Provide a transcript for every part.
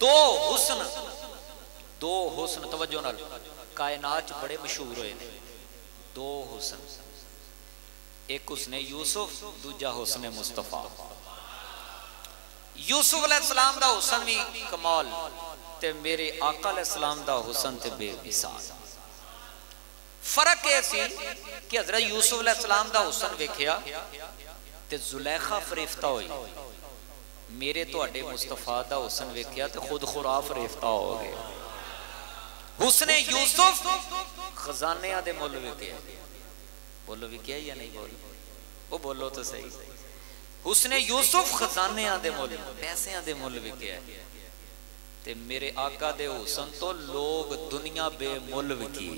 دو حسن توجہ نال کائنات بڑے مشہور ہوئے نے، دو حسن، ایک حسن یوسف، دوجا حسن مصطفیٰ۔ یوسف علیہ السلام دا حسن بھی کمال تے میرے آقا علیہ السلام دا حسن تے بے مثال۔ فرق یہ سی کہ حضرت یوسف علیہ السلام دا حسن ویکھیا تے زلیخا فریفتہ ہوئی، میرے تو اڈے مصطفیٰ دا حسن ویکھیا تے خود خورا فریفتہ ہو گئے۔ حسن یوسف خزانے دے مول ویکھیا، بولو ویکھیا یا نہیں بولو، وہ بولو تو صحیح۔ حسن یوسف خزانے دے مول، پیسے دے مول ویکھیا تے میرے آقا دے حسن تو لوگ دنیا بے مول ویکھی۔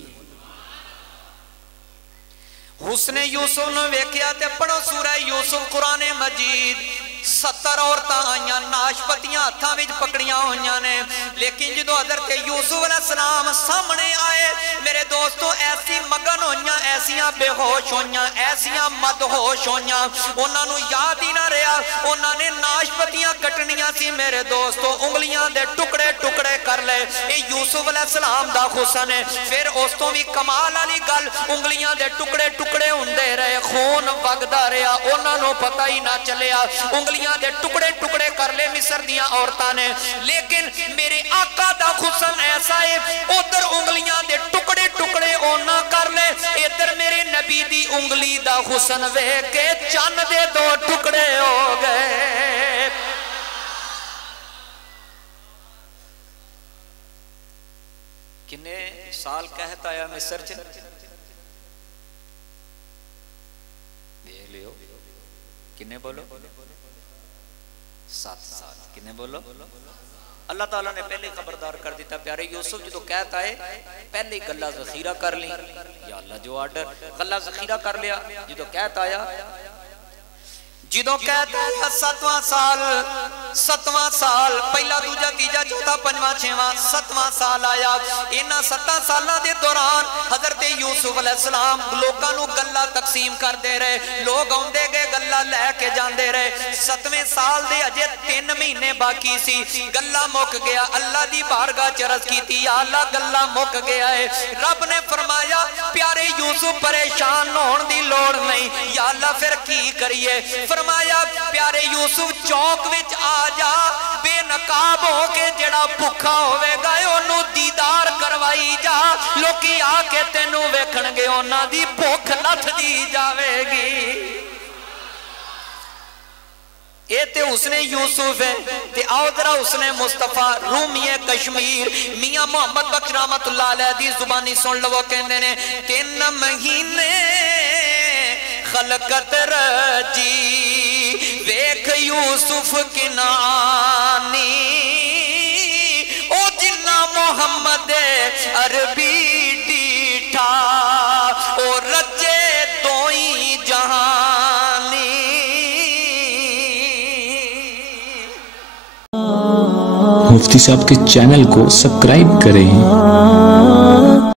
حسن یوسف نے ویکھیا تے پڑھو سورہ یوسف قرآن مجید، 70 عورتاں آئیاں ناشپتیاں ہتھاں وچ پکڑیاں ہوئیاں نے، لیکن جدو حضرت یوسف علیہ السلام سامنے آئے میرے دوستو ایسی مگن ہوئیاں، ایسیاں بے ہوش ہوئیاں، ایسیاں مد ہوش ہوئیاں، انہاں نو یاد ہی نہ رہا، انہاں نے ناشپتیاں کٹنیاں سی میرے دوستو، انگلیاں دے ٹکڑے ٹکڑے کر لے۔ اے یوسف علیہ السلام دا حسن ہے۔ پھر اس تو بھی کمال والی گل، انگلیاں دے ٹکڑے ٹکڑے ہوندے رہے، خون وگدا رہا، انہاں نو پتہ ہی نہ چلیا، انگلیاں دے ٹکڑے ٹکڑے کر لے مصر دیاں عورتاں نے، لیکن میرے آقا دا حسن ایسا ہے، ادھر انگلیاں دے ٹکڑے ٹکڑے اونا کر لے، ادھر میرے نبی دی انگلی دا حسن ویکھ کے چند دے دو ٹکڑے ہو گئے۔ کنے سال کہتا ہے مصر چ دیکھ لیو، کنے بولو 7 سال، کنے بولو؟ اللہ تعالیٰ نے پہلے خبردار کر دیتا، پیارے یوسف جدو کہتا ہے پہلے غلہ ذخیرہ کر لیں، یا اللہ جو آرڈر غلہ ذخیرہ کر لیا، جدو کہتا ہے 7واں سال پہلا دوجہ تیجہ چوتھا پنجواں چھواں 7واں سال آیا، انہاں 7 سالاں دے دوران حضرت یوسف علیہ السلام لوگاں نو گلہ تقسیم کر دے رہے، لوگ آندے گئے گلہ لے کے جاندے رہے۔ 7ویں سال دے اجے 3 مہینے باقی سی، گلہ مک گیا، اللہ دی بارگاہ چرز کی تھی، یا اللہ گلہ مک گیا ہے۔ رب نے فرمایا پیارے یوسف پریشان ہون دی لوڑ نہیں، یا اللہ پھر کی کریے؟ فرمایا پیارے یوسف چوک وچ آ جا، بے نقاب ہو کے جڑا بھکھا ہوئے گا انہوں دیدار کروائی جا، لوکی آ کے تینوں ویکھن گے انہاں دی بھوک لتھ دی جاوے گی۔ اے تے حسن یوسف ہے، تے آؤ ذرا حسن مصطفیٰ رومی کشمیر میاں محمد بخش رحمت اللہ علیہ دی زبانی سن لو، کہندے نے 3 مہینے خلقت رجی ویکھ یوسف کنانی، او جنہ محمد عربی ڈیٹھا او رجے دوئی جہانی۔ مفتی صاحب کے چینل کو سبسکرائب کریں۔